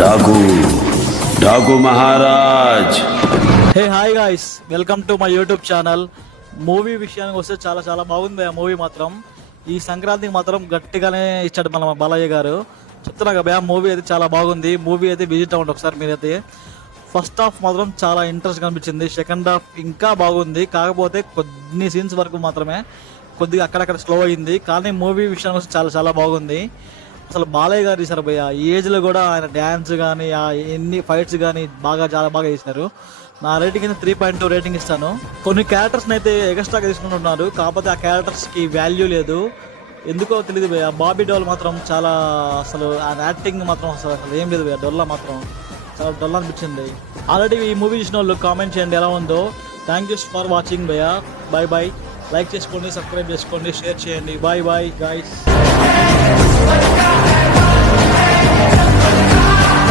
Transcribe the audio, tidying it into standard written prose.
Daaku Daaku Maharaj. Hey hi guys, welcome to my YouTube channel. Movie విషయానికి వస్తే చాలా చాలా బాగుంది. ఆ మూవీ మాత్రం ఈ సంక్రాంతికి మాత్రం గట్టిగానే ఇచ్చాడు మన బాలయ్య గారు. చెప్తున్నా కదా, మూవీ అయితే చాలా బాగుంది. మూవీ అయితే విజిట్ అవ్వండి ఒకసారి మీరైతే. ఫస్ట్ హాఫ్ మాత్రం చాలా ఇంట్రెస్ట్ కనిపించింది. సెకండ్ హాఫ్ ఇంకా బాగుంది, కాకపోతే కొన్ని సీన్స్ వరకు మాత్రమే కొద్దిగా అక్కడక్కడ స్లో అయింది. కానీ మూవీ విషయానికి వస్తే చాలా చాలా బాగుంది. అసలు బాలయ్య గారు తీశారు భయ్య. ఈ ఏజ్లో కూడా ఆయన డ్యాన్స్ కానీ ఎన్ని ఫైట్స్ కానీ చాలా బాగా చేసినారు. నా రేటింగ్ అయితే 3.2 రేటింగ్ ఇస్తాను. కొన్ని క్యారెక్టర్స్ని అయితే ఎక్స్ట్రాగా తీసుకుంటున్నారు, కాకపోతే ఆ క్యారెక్టర్స్కి వాల్యూ లేదు, ఎందుకో తెలియదు భయ్య. బాబీ డోల్ మాత్రం చాలా, అసలు ఆయన యాక్టింగ్ మాత్రం అసలు ఏం లేదు భయ్య. డొల్లా మాత్రం చాలా డొల్లా అనిపించింది. ఆల్రెడీ ఈ మూవీ చూసిన వాళ్ళు కామెంట్ చేయండి ఎలా ఉందో. థ్యాంక్ యూ ఫర్ వాచింగ్ భయ్య. Bye bye. లైక్ చేసుకోండి, సబ్స్క్రైబ్ చేసుకోండి, షేర్ చేయండి. Bye bye guys.